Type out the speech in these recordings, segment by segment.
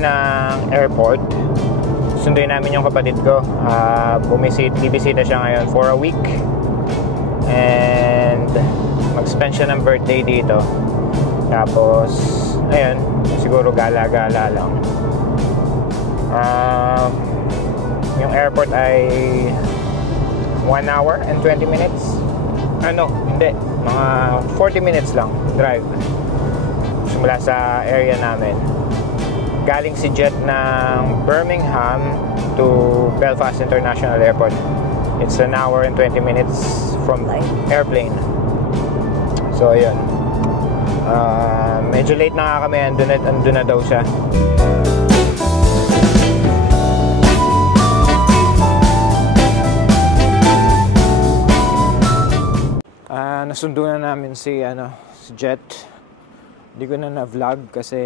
kami ng airport. Sunduin namin yung kapatid ko. Bibisita siya ngayon for a week. And mag-spend siya ng birthday dito. Tapos, ayun, siguro gala-gala lang. Yung airport ay 1 hour and 20 minutes. Ano, hindi. Mga 40 minutes lang drive. Simula sa area namin. Galing si jet ng Birmingham to Belfast International Airport. It's 1 hour and 20 minutes from airplane. So, ayun. Medyo late na nga kami. Andun na daw siya. Nasundo na namin si Jet. Hindi ko na na-vlog kasi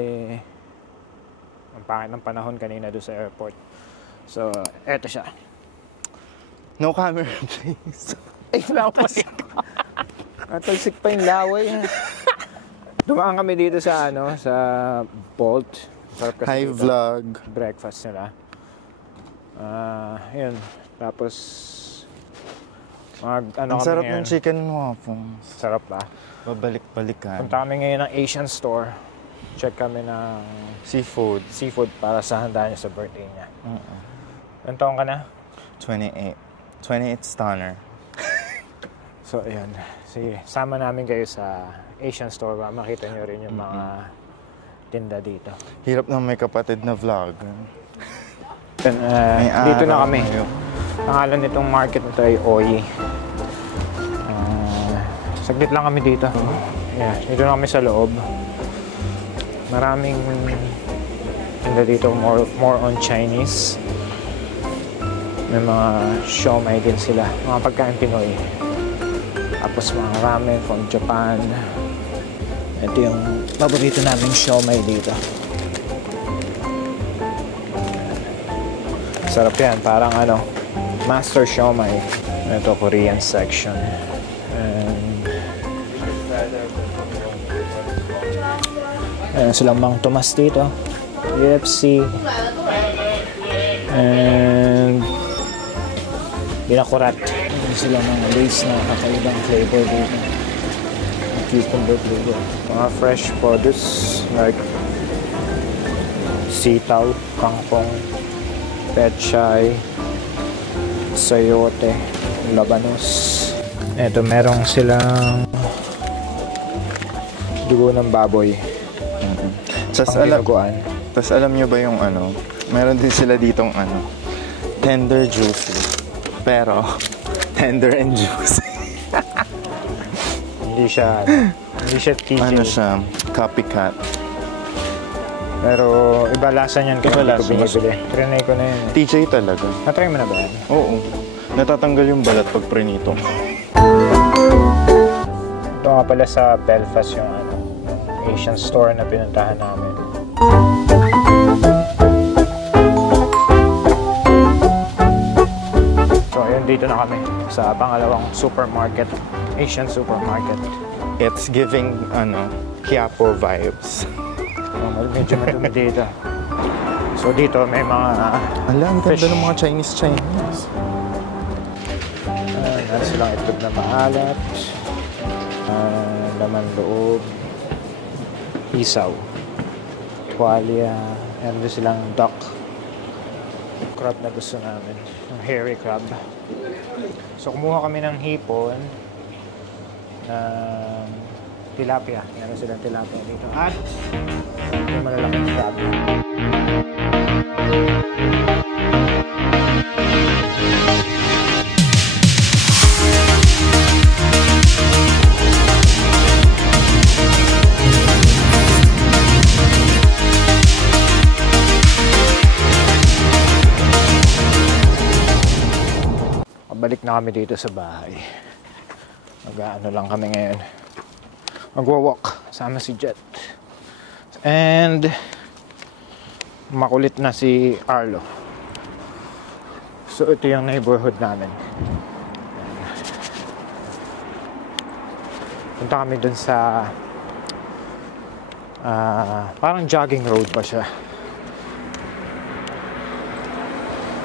ang pangit ng panahon kanina doon sa airport. So, eto siya. No camera, please. Ay, lawas. Natalsik pa yung laway. Dumaan kami dito sa sa Bolt. Sarap kasi Hi, dito. vlog. Breakfast nila. Yun. Tapos ang sarap ng chicken waffles. Sarap ba? Babalik-balikan. Punta kami ngayon ng Asian store. Check kami ng seafood para sa handa niya sa birthday niya. Ilang taon ka na? 28 stunner. So ayan. Sige, sama namin kayo sa Asian store para makita nyo rin yung mga tinda dito. Hirap na may kapatid na vlog. Dito na kami. Pangalan nitong market na ito ay Oyi. Saglit lang kami dito. Yeah, dito na kami sa loob. Maraming tinda dito, more on Chinese. May mga siomai din sila, mga pagkain Pinoy. Tapos mga ramen from Japan. Ito yung paborito naming siomai dito. Sarap yan, parang master siomai. Ito Korean section. Ayan silang Mang Tomas dito. UFC. And binakurat. Ayan silang mga lace na kakaibang flavor dito. Cucumber flavor. Mga fresh produce like sitaw, kangkong, pechay, sayote, labanos. Ito merong silang dugo ng baboy. Tas alam nyo ba yung meron din sila ditong tender juicy. Pero tender and juicy. Hindi siya TJ. Copycat. Pero iba lasa niyan kasi hindi ko binibili. Trinay ko na yun. TJ talaga. Natry mo na ba yan? Oo. Natatanggal yung balat pag prinito. Ito nga pala sa Belfast yung Asian store na pinuntahan namin. So ayun, dito na kami sa pangalawang supermarket, Asian supermarket. It's giving Quiapo vibes. Medyo madumi dito. So dito may mga ang fish. ganda ng mga Chinese. Meron silang itlog na maalat, laman loob, isaw, tuwalya, meron din silang duck, crab na gusto namin, yung hairy crab. So kumuha kami ng hipon, ng tilapia, meron silang tilapia dito, at yung malalaking crab. Balik na kami dito sa bahay. Mag-ano lang kami ngayon. Magwa-walk. Sama si Jet. And makulit na si Arlo. So ito yung neighborhood namin. Punta kami dun sa parang jogging road pa siya.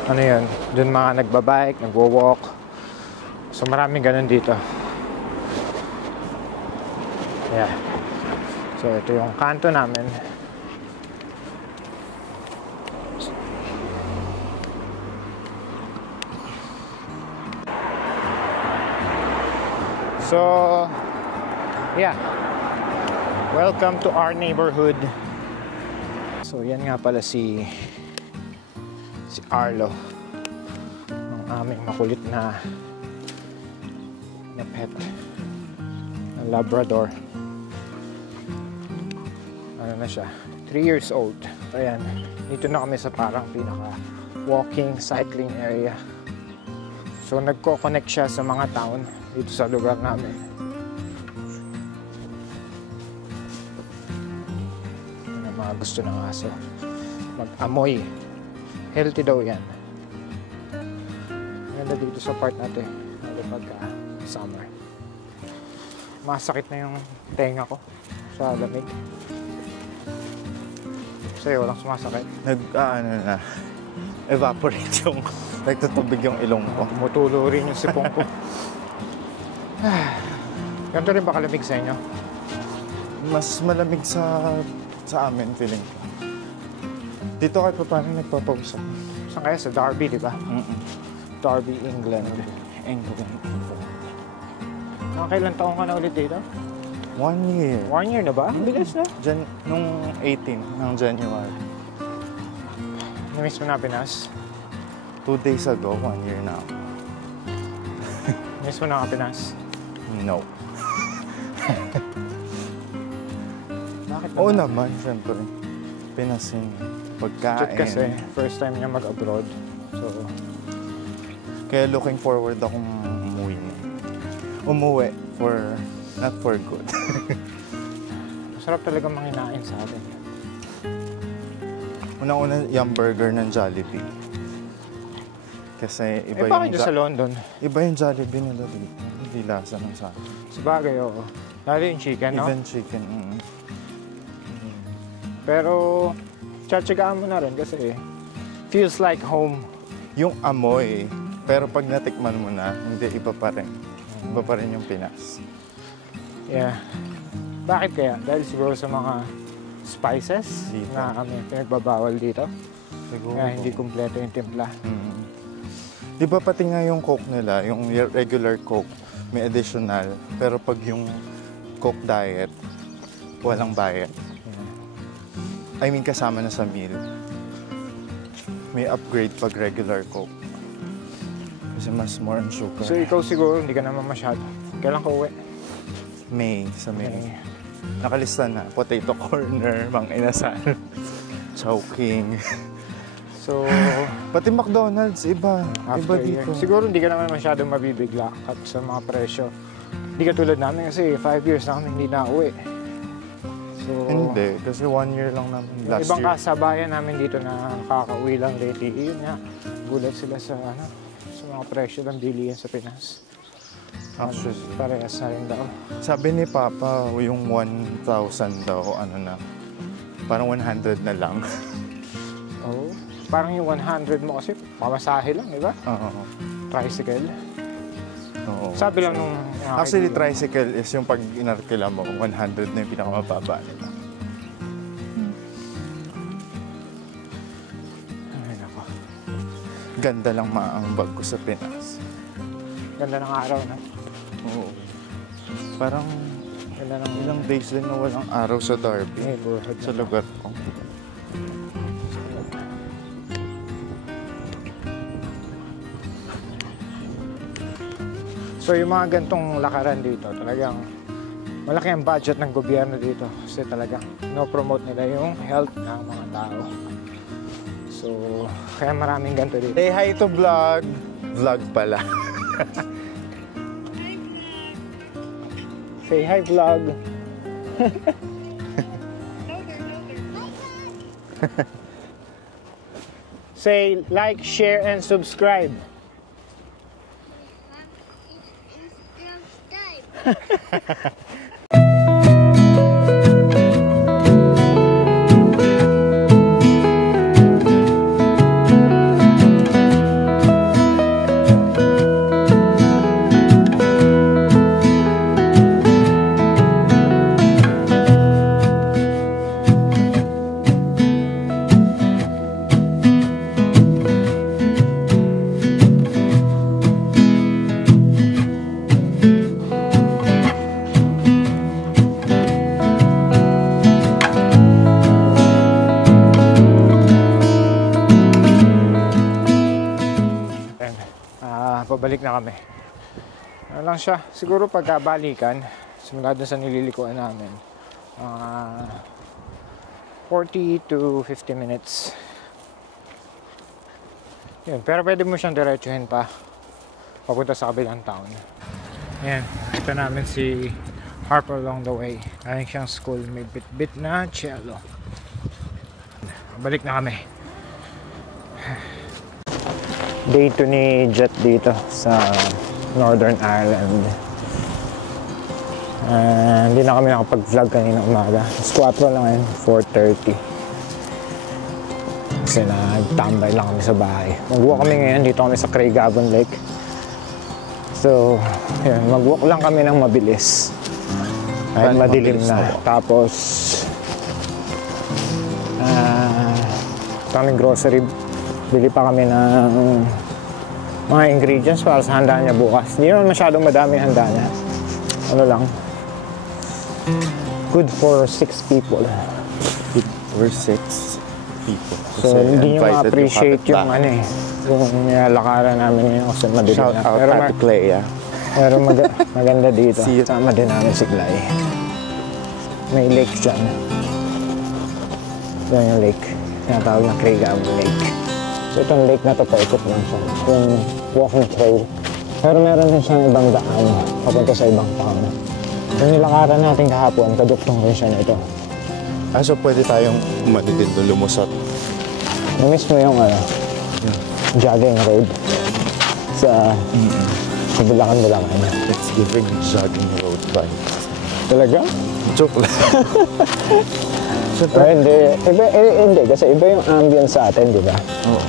ano yun, dun mga nagbabike, nagwo-walk. So maraming ganun dito. Yeah. So ito yung kanto namin. So, yeah. Welcome to our neighborhood. So, yan nga pala si Arlo. Ang aming makulit na pet. Na Labrador. Ano na siya? 3 years old. Ayan. Dito na kami sa parang pinaka walking, cycling area. So, nagko-connect siya sa mga town dito sa lugar namin. Ano mga gusto ng aso? Mag-amoy. Healthy daw yan. Ganda dito sa part natin. Lalo pagka summer. Masakit na yung tenga ko sa lamig. Sa'yo, walang sumasakit. Ano na, evaporate yung, nagtutubig yung ilong ko. Tumutulo rin yung sipong ko. Ganito rin ba kalamig sa inyo? Mas malamig sa amin, feeling ko. Dito kahit pa paano nagpapawis ako. Saan kaya? Sa Derby, di ba? Derby, England. Nakakailan taong ka na ulit dito? 1 year. 1 year na ba? Ang bilis na. Nung 18 ng January. Namiss mo na Pinas? 2 days ago, 1 year na ako. Namiss mo na Pinas? No. Bakit Oo naman, syempre. Pinasin. Pagkain. Kasi first time niya mag-abroad. So, kaya looking forward akong umuwi not for good. masarap talaga manginain sa atin. Unang-una yung burger ng Jollibee. Kasi iba bakit sa London? Iba yung Jollibee nila dito. Hindi lasa ng sa atin. Sabagay, oo. Lalo yung chicken, no? Even chicken. Pero, tsatsagaan mo na rin kasi feels like home. Yung amoy, pero pag natikman mo na, hindi, iba pa rin. Iba pa rin yung Pinas. Yeah. Bakit kaya? Dahil siguro sa mga spices dito na kami pinagbabawal dito. Siguro. Kaya hindi kumpleto yung timpla. Di ba pati nga yung Coke nila, yung regular Coke, may additional. Pero pag yung Coke diet, walang bayad. I mean, kasama na sa meal. May upgrade pag regular Coke. Kasi mas more on sugar. So ikaw siguro, hindi ka naman masyado. Kailan ka uwi? May. Nakalista na. Potato corner, Mang Inasal, Chowking. So, pati McDonald's, iba. Iba dito. Siguro hindi ka naman masyadong mabibigla at sa mga presyo. Hindi ka tulad namin kasi 5 years na kami hindi na-uwi. So, hindi, kasi 1 year lang namin last ibang year. kasabayan namin dito na kakauwi lang lately. Yun nga, gulat sila sa mga presyo ng bilihan sa Pinas. Actually, Parehas na rin daw. sabi ni Papa, yung 1,000 daw, parang 100 na lang. Oo. Parang yung 100 mo kasi, pamasahe lang, di ba? Oo. Tricycle. Oo. Sabi lang nung... Actually, tricycle is yung pag inarkila mo, 100 na yung pinakamababa nila. Ay, nako. Ganda lang maambag ko sa Pinas. Ganda ng araw na. Oo. Parang Ganda ng ilang days din na walang araw sa Derby. neighborhood Sa lugar ko. So yung mga gantong lakaran dito, talagang malaki ang budget ng gobyerno dito kasi talagang no-promote nila yung health ng mga tao. So, kaya maraming ganito dito. Say hi to vlog. Vlog pala. Say hi, vlog. Say like, share, and subscribe. pabalik na kami. Ano lang siya, siguro pagkabalikan, simula doon sa nililikuan namin, 40 to 50 minutes. Yun, pero pwede mo siyang diretsuhin pa papunta sa kabilang town. Ayan, kita namin si Harper along the way. Galing siyang school, may bit-bit na cello. Balik na kami. Day 2 ni Jet dito sa Northern Ireland. Hindi na kami nakapag-vlog kanina umaga. Mas 4 lang ngayon, 4:30. Kasi nagtambay lang kami sa bahay. Mag-walk kami ngayon, dito kami sa Craigavon Lake. So, yun, mag-walk lang kami ng mabilis. Kahit madilim na. Tapos, kaming grocery. Bili pa kami ng mga ingredients para sa handa niya bukas. Hindi naman masyadong madami handa niya. Ano lang. Good for 6 people. We're 6 people. So, hindi nyo ma-appreciate yung yung nilalakaran namin ngayon kasi madilim Shout na. out Ate Clea. Pero maganda dito. Sama din namin si Glay. May lake dyan. Yan yung lake. Tinatawag na Craigavon Lake. So itong lake na to, paikot lang siya. Yung walking trail. Pero meron din siyang ibang daan papunta sa ibang town. Yung nilakaran natin kahapon, kaduktong rin siya nito. So pwede tayong umatitid doon, lumusot. Namiss mo yung jogging road sa Bulacan. It's giving jogging road vibes. Talaga? Joke lang. Hindi. Kasi iba yung ambience sa atin, di ba? Oo.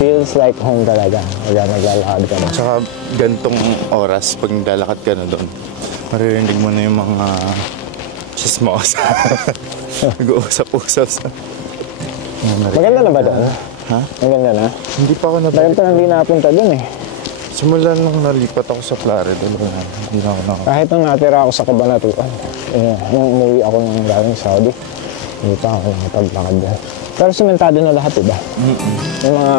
Feels like home talaga. Wala naglalakad ka na. Tsaka gantong oras, pag naglalakad ka na doon, maririnig mo na yung mga chismos. Nag-uusap-usap sa... Maganda na ba doon? Ha? Maganda na? Hindi pa ako Dahil pa hindi napunta doon eh. Simula nung nalipat ako sa Florida, hindi na ako Kahit nung natira ako sa Cabanatuan, nung umuwi ako ng galing Saudi, hindi pa ako nakapaglakad doon. Pero sementado na lahat, diba? Yung mga...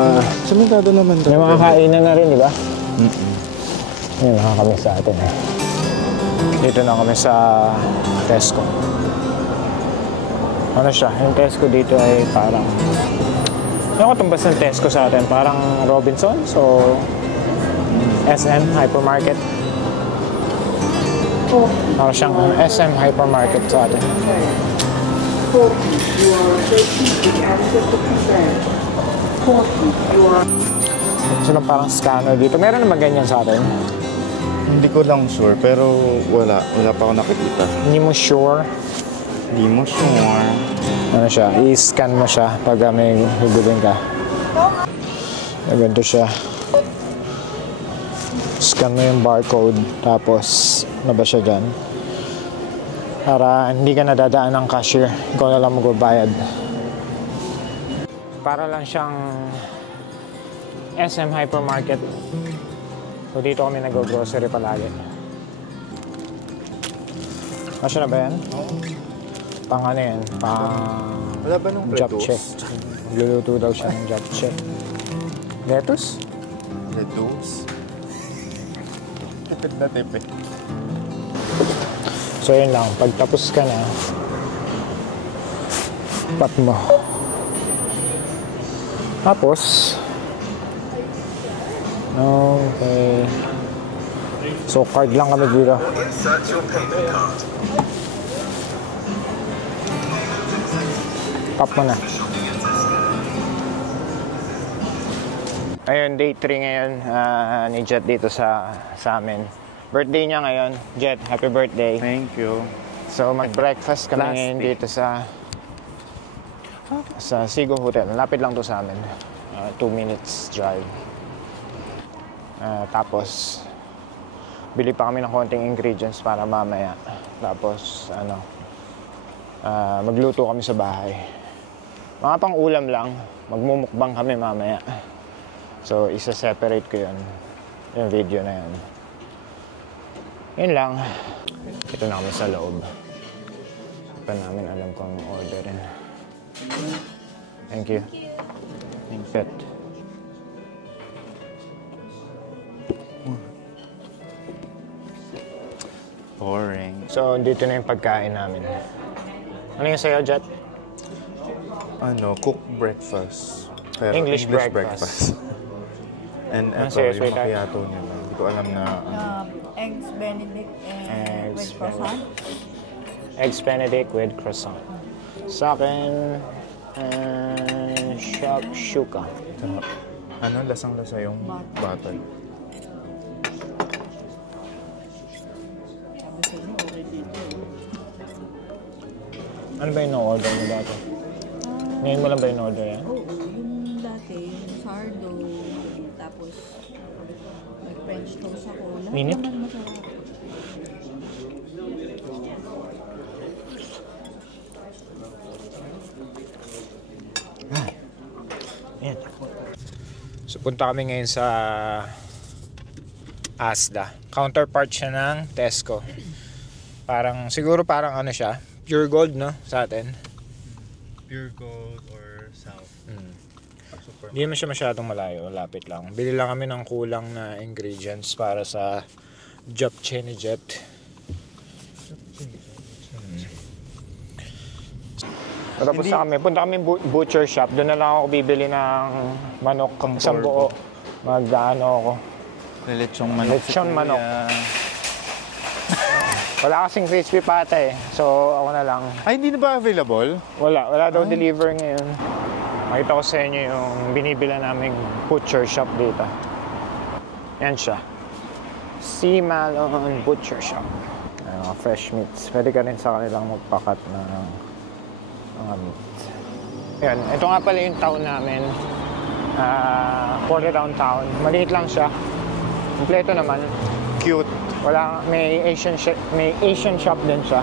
Sementado naman. Yung mga kainan na rin, diba? Yung nakakamiss sa atin eh. Dito na kami sa Tesco. Ano siya? Yung Tesco dito ay parang... Yung katumbas ng Tesco sa atin, parang Robinsons o SM Hypermarket. Parang siyang SM Hypermarket sa atin. Sila parang scanner dito. Meron naman ganyan sa atin. Hindi ko lang sure, pero wala pa ako nakikita. Hindi mo sure. Hindi mo sure. Ano siya? I-scan mo siya pag may hugulin ka. Ganito siya. Scan mo yung barcode, tapos naba siya dyan. Para hindi ka nadadaan ng cashier. Ikaw na lang magbabayad. Para lang siyang SM Hypermarket. So dito kami nag-grocery palagi. Kasya na ba yan? Oo. Pang ano yan? Pang... Wala ba nung japchae. Luluto daw siya ng japchae. Lettuce? Lettuce? Tipid na tipid. So yun lang, pag tapos ka na, pat mo. Tapos, okay. So card lang kami dito. Tap mo na. Ayun, day 3 ngayon ni Jet dito sa amin. Birthday niya ngayon. Jet, happy birthday. Thank you. So mag-breakfast kami ngayon dito sa Sigo Hotel. Lapit lang to sa amin. 2 minutes drive. Tapos bili pa kami ng konting ingredients para mamaya. Tapos magluto kami sa bahay. Mga pang ulam lang. Magmumukbang kami mamaya. So isa-separate ko yun. Yung video na yun. Yun lang. Ito na kami sa loob. Pa namin alam kung orderin. Thank you. Thank you. Boring. So, dito na yung pagkain namin. Ano yung sa'yo, Jet? Cooked breakfast. Pero English breakfast. And Ano ito, sa'yo, yung sweetheart? macchiato nila. Hindi ko alam na Eggs Benedict and Eggs with croissant. Eggs Benedict with croissant. Sa akin, shakshuka. lasang-lasa yung butter. Ano ba yung no-order mo dati? Ngayon mo lang ba yung order yan? Oo, yung dati, yung sardo, tapos nag-French toast ako. Lahat Minute? naman masarap. Yan. So, punta kami ngayon sa Asda. Counterpart siya ng Tesco. Siguro parang ano siya, pure gold, no? Sa atin. Pure gold or south. Super. Hindi naman siya masyadong malayo, lapit lang. Bili lang kami ng kulang na ingredients para sa japchae ni Jet. Tapos na kami, punta kami butcher shop. Doon na lang ako bibili ng manok, isang buo. Mag-ano ako. Lechong manok. Lechon manok. Wala kasing crispy pata eh. So ako na lang. Ay, hindi na ba available? Wala daw deliver ngayon. Makita ko sa inyo yung binibila naming butcher shop dito. Yan siya. Sea Malon Butcher Shop. Fresh meats. Pwede ka rin sa kanilang magpakat ng mga meat. Yan. Ito nga pala yung town namin. Quarter Town town. Maliit lang siya. Kompleto naman. Cute. May Asian shop din siya.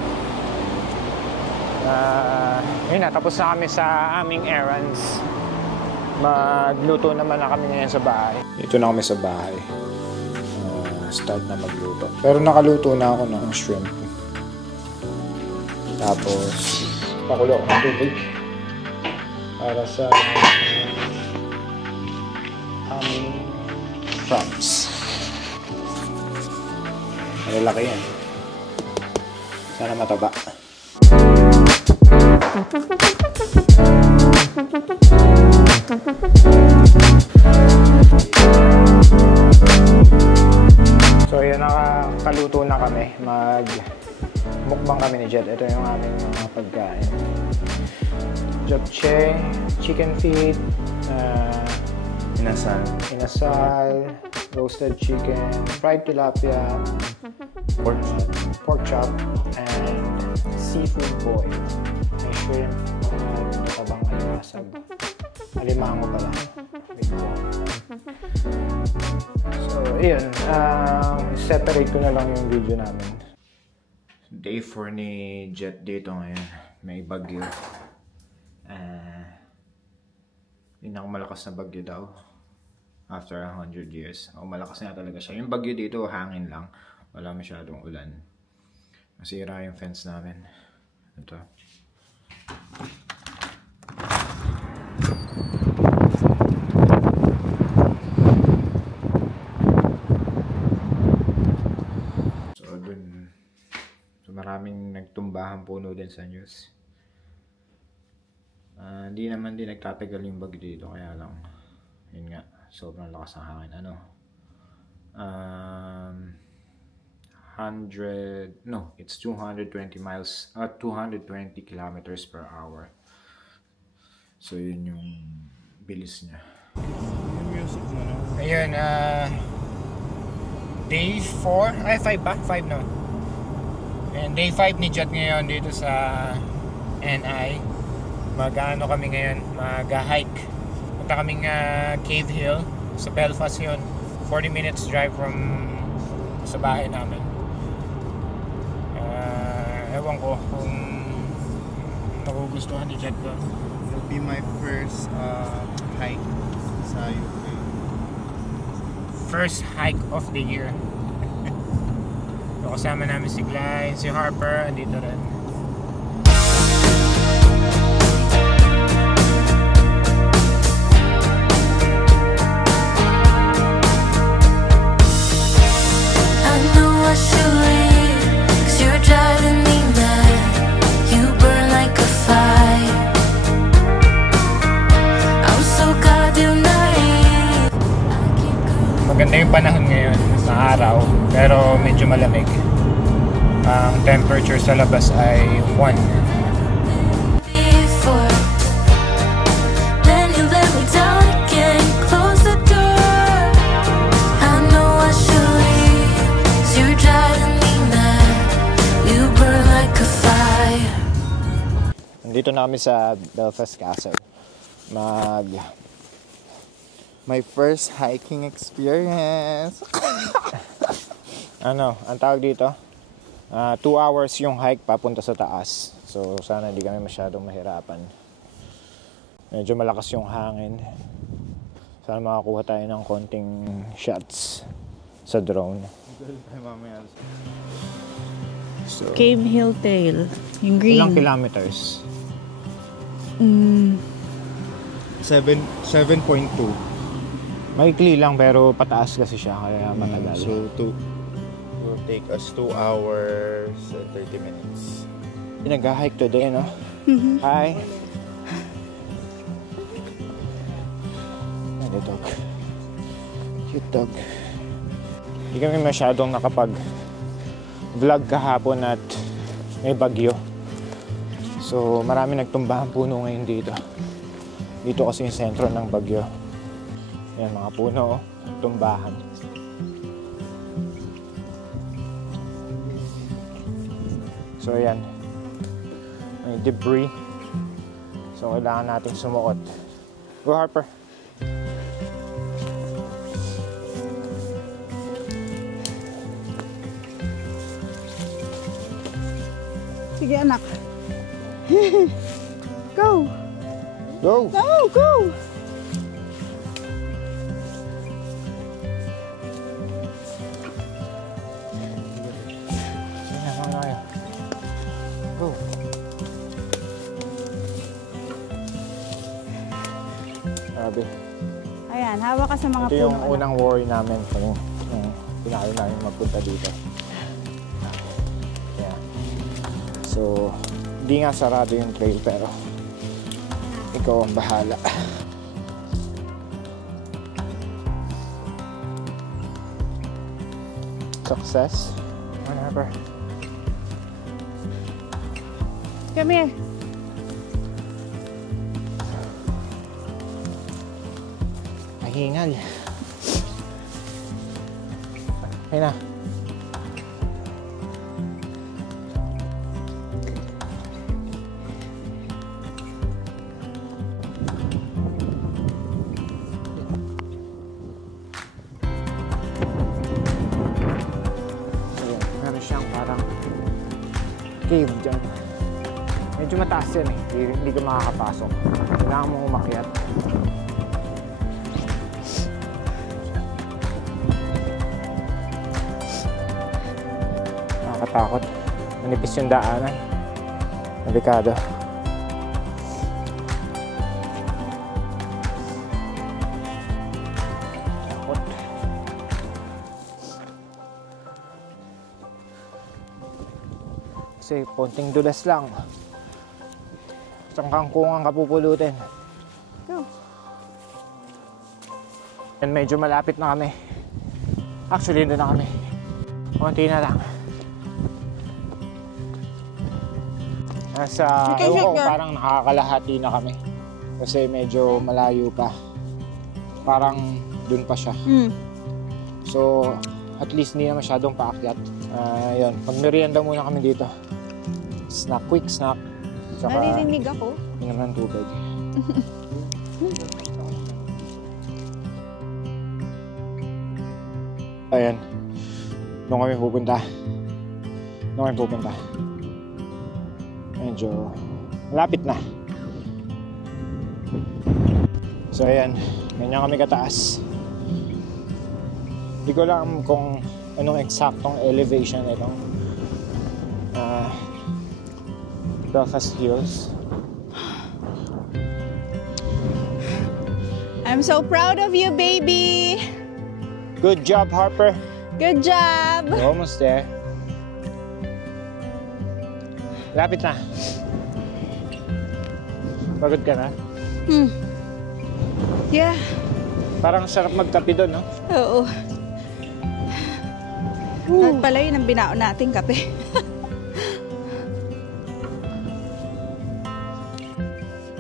Yun na, tapos na kami sa aming errands. Magluto naman na kami ngayon sa bahay. Dito na kami sa bahay. Start na magluto. Pero nakaluto na ako ng shrimp. Tapos, pakulo ako ng tubig. Para sa aming shrimps. Malalaki yan. Sana mataba. So yun, nakakaluto na kami. Mukbang kami ni Jet. Ito yung aming mga pagkain. Japchae, chicken feet, inasal, roasted chicken, fried tilapia, pork chop, and seafood boil. May shrimp, tabang alimango pala. So, yun. Separate ko na lang yung video namin. Day 4 ni Jet dito ngayon. May bagyo. Pinakamalakas na bagyo daw. After 100 years. Malakas na talaga siya. Yung bagyo dito, hangin lang. Wala masyadong ulan. Nasira yung fence namin. Ito. So maraming nagtumbahan puno din sa news. Hindi naman din nagtatagal yung bagyo dito, kaya lang yun nga, sobrang lakas ng hangin. 220 miles 220 kilometers per hour. So yun yung bilis niya. Ayun, day 4, ay 5 ba? 5 no. And day 5 ni Jet ngayon dito sa NI. Mag-ano kami ngayon, mag-hike. Punta kaming Cave Hill sa Belfast yun. 40 minutes drive from sa bahay namin. Ewan ko kung nagugustuhan ni Jet ko. It'll be my first hike sa UK. First hike of the year. So, kasama namin si Glenn, si Harper, andito rin. I know I should leave, 'cause yung panahon ngayon sa araw, pero medyo malamig. Ang temperature sa labas ay 1. Before, then you let me down again. Close the door. I know I should leave, 'cause you're driving me mad. You burn like a fire. Nandito na kami sa Belfast Castle. My first hiking experience. Ano, ang tawag dito? 2 hours yung hike papunta sa taas. So, sana hindi kami masyadong mahirapan. Medyo malakas yung hangin. Sana makakuha tayo ng konting shots sa drone. So, Cave Hill Trail. Yung green. ilang kilometers? 7.2. Maikli lang pero pataas kasi siya kaya matagal. So, will take us 2 hours and 30 minutes. Nag-hike today, no? Hi. Ano dog? Cute dog. Hindi kami masyadong nakapag-vlog kahapon at may bagyo. So, marami nagtumbahang puno ngayon dito. Dito kasi yung sentro ng bagyo. Yan, mga puno, tumbahan. So, ayan. May debris. So, kailangan natin sumuot. Go, Harper. Sige, anak. Go! Go! Go! Go! Sige na tayo. Go! Grabe. Ayan, hawak ka sa mga Ito yung puno. unang worry namin kung pinalo namin magpunta dito. Yeah. So, di nga sarado yung trail pero ikaw ang bahala. Success? Whenever. Come here. Mahingal. Ayun na. Ayun, meron siyang parang cave dyan. Medyo mataas yan eh. Hindi ka makakapasok. Kailangan mong umakyat. Nakakatakot. Manipis yung daanan. Delikado. Takot. Kasi konting dulas lang. Isang kangkungan ka pupulutin. Go. And medyo malapit na kami. Actually, doon na kami. Konti na lang. Nasa, ewan ko, parang nakakalahati na kami. Kasi medyo malayo pa. Parang dun pa siya. So, at least hindi na masyadong paakyat. Yun, magmerienda muna kami dito. Snack, quick snack. Tsaka, Naririnig ako. inom ng tubig. Ayan. Doon kami pupunta. Medyo malapit na. So ayan, ganyan kami kataas. Hindi ko alam kung anong eksaktong elevation itong Belfast Hills. I'm so proud of you, baby! Good job, Harper. Good job! We're almost there. Lapit na. Pagod ka na? Yeah. Parang sarap magkape doon, no? Oo. At pala yun ang binaon nating kape.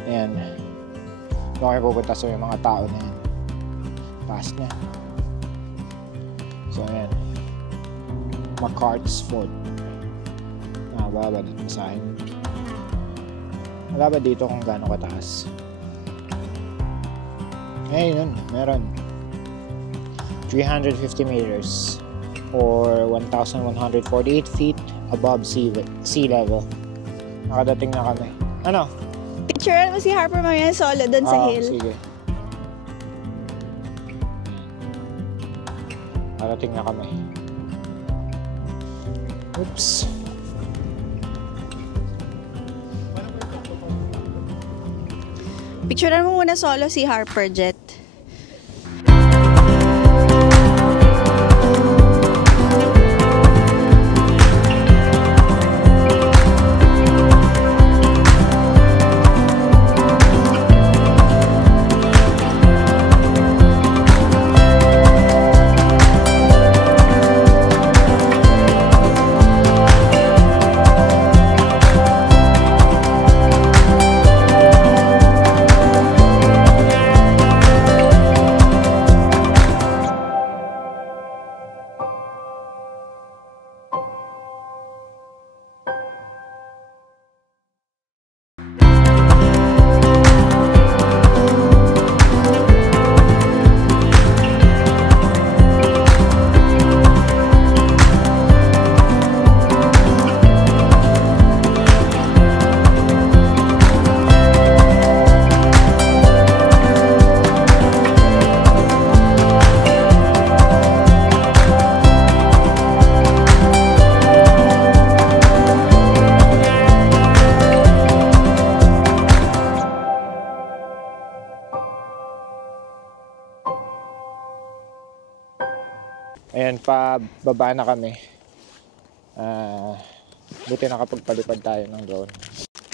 Ayan. Doon kayo pupunta sa mga tao na yan. Taas niya. So, ayan. McCart's Fort. Nakababa dito sa akin. Wala ba dito kung gaano kataas? Ayun, meron. 350 meters or 1,148 feet above sea level. Nakadating na kami. Ano? Picture mo si Harper mamaya solo doon sa hill. Sige. Nakadating na kami. Oops. Picturean mo muna solo si Harper Jet. Ayan, pababa na kami. Buti nakapagpalipad tayo ng drone.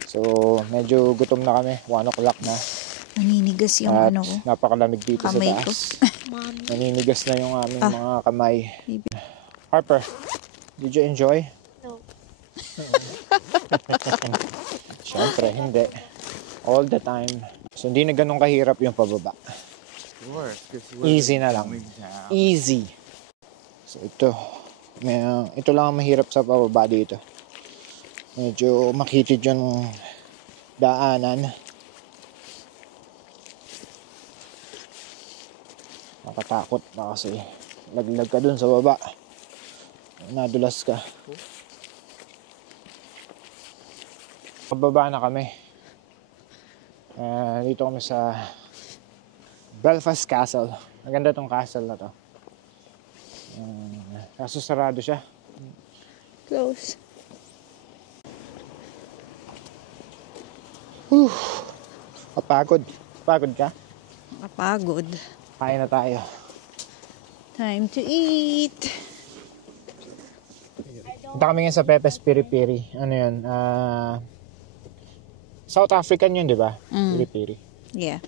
So, medyo gutom na kami. 1 o'clock na. Naninigas yung At ano ko. napakalamig dito sa Kamay taas. Naninigas na yung aming mga kamay. Maybe. Harper, did you enjoy? No. Siyempre, hindi. All the time. So, hindi na ganun kahirap yung pababa. Easy na lang. Easy. So, ito lang ang mahirap sa pababa dito. Medyo makitid yung daanan. Nakatakot na kasi laglag ka dun sa baba. Nadulas ka. Pababa na kami. Dito kami sa Belfast Castle. Maganda tong castle na to. Kaso sarado siya. Close. Kapagod. Pagod ka? Kapagod. Kain na tayo. Time to eat. Punta kami ngayon sa Pepe's Piri Piri. Ano yun? South African yun, di ba? Piri Piri. Yeah.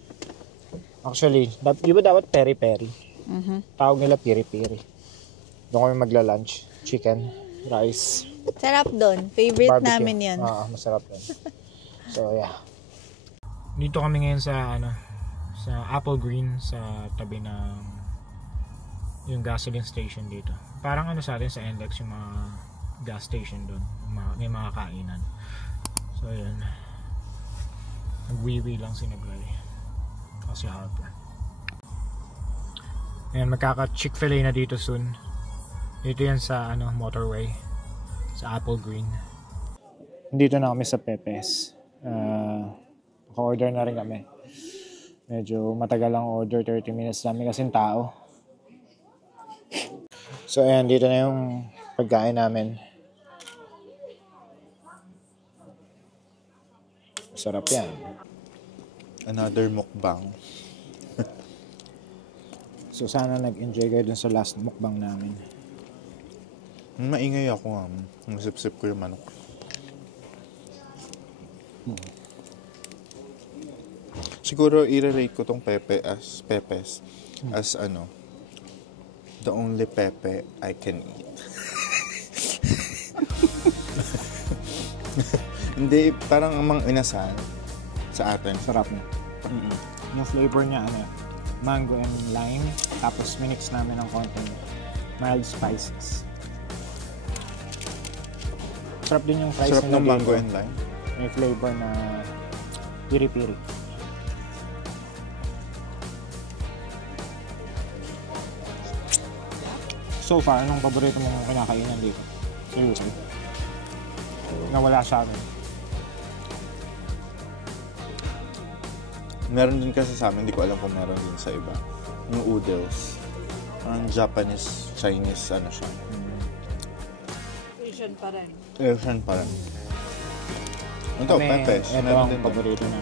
Actually, di ba dapat peri peri? Tawag nila piri piri. Doon kami magla-lunch. Chicken, rice, Sarap doon. Favorite barbecue. namin yan. Masarap doon. So, yeah. Dito kami ngayon sa sa Apple Green sa tabi ng yung gasoline station dito. Parang sa atin sa NLEX yung mga gas station doon. May mga kainan. So, yun. Nagwiwi lang si Naglay. Kasi Harper. Ayan, magkaka-Chick-fil-A na dito soon. Dito yan sa motorway. Sa Apple Green. Dito na kami sa Pepe's. Naka-order na rin kami. Medyo matagal ang order, 30 minutes namin kasing tao. So ayan, dito na yung pagkain namin. Sarap yan. Another mukbang. So sana nag-enjoy kayo dun sa last mukbang namin. Maingay ako Nasip-sip ko yung manok. Siguro i-rate ko tong Pepes as the only Pepe I can eat. Hindi, parang amang inasal sa atin. Sarap niya. Yung flavor niya, ano, mango and lime. Tapos minix namin ng konting mild spices. Sarap din yung fries Sarap nila ng mango dito. and lime. May flavor na piri-piri. So far, anong paborito mong kinakainan dito? Seriously? Nawala sa amin. Meron din kasi sa amin, hindi ko alam kung meron din sa iba. Yung oodles. Parang Japanese, Chinese, ano siya. Asian pa rin. Asian pa rin. Ito, pepes. Ito Meron ang din paborito na.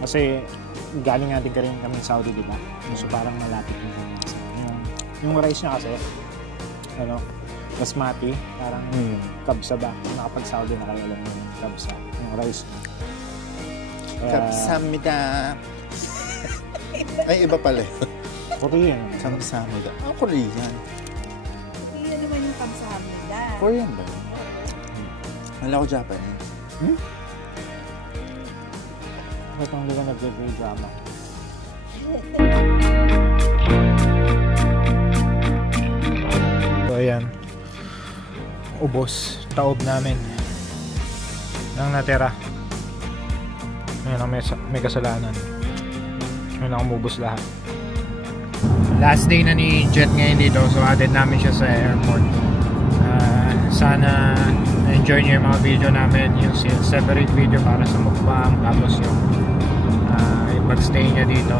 Kasi galing nga din kami sa Saudi, di ba? So parang malapit na kami. Yung rice niya kasi, ano, basmati, parang kabsa ba? Kung nakapag-Saudi na kayo, alam mo yung kabsa. Yung rice niya. Kamsamida. Ay, iba pala. Korean. Kamsamida. Ah, Korean. Iyan naman yung kamsahan nila. Korean ba yun? Wala ko Japanese. Bakit ang hindi ka nag-drama? So, ayan. Ubos. Taob namin. Nang natira. Ayan ang may kasalanan. Ayan ang umubos lahat. Last day na ni Jet ngayon dito. So, added namin siya sa airport. Sana na-enjoy niyo yung mga video namin. Yung separate video para sa mukbang. Tapos yung pag-stay niya dito.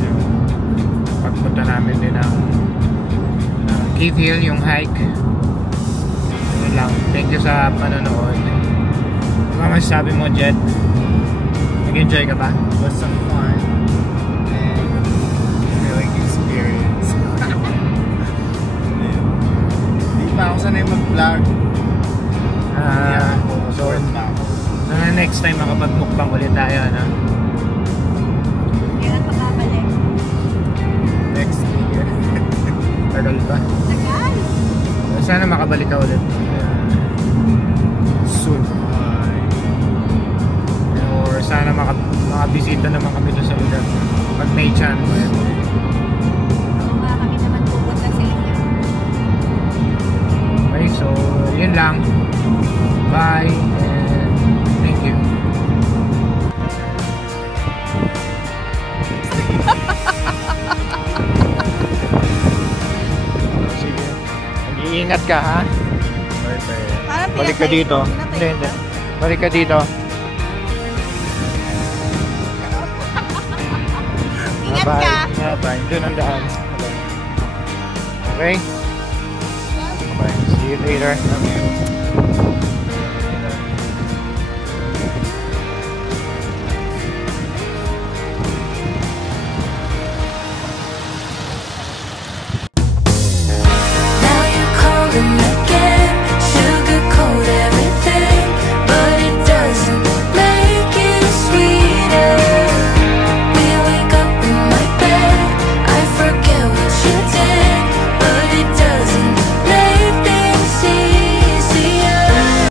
Yung pagpunta namin din ng Cave Hill, yung hike. Yun lang. Thank you sa panonood. Ano masasabi mo, Jet? Nag-enjoy ka ba? It was some fun and thrilling experience. Hindi pa ako sanay mag-vlog. So na next time makapag-mukbang ulit tayo, ano? Kailan pa babalik? Next year. Tagal pa. Tagal! Sana makabalik ka ulit. Soon. Or sana makabisita naman kami doon sa lugar. Pag may chance. Oo nga, kami naman pupunta sa inyo. Okay, so yun lang. Bye and thank you. Sige. Mag-iingat ka, ha? Parang Balik ka dito. Hindi, hindi. Balik ka dito. Ingat Bye. ka! Bye. Doon ang daan. Okay? Bye. See you later.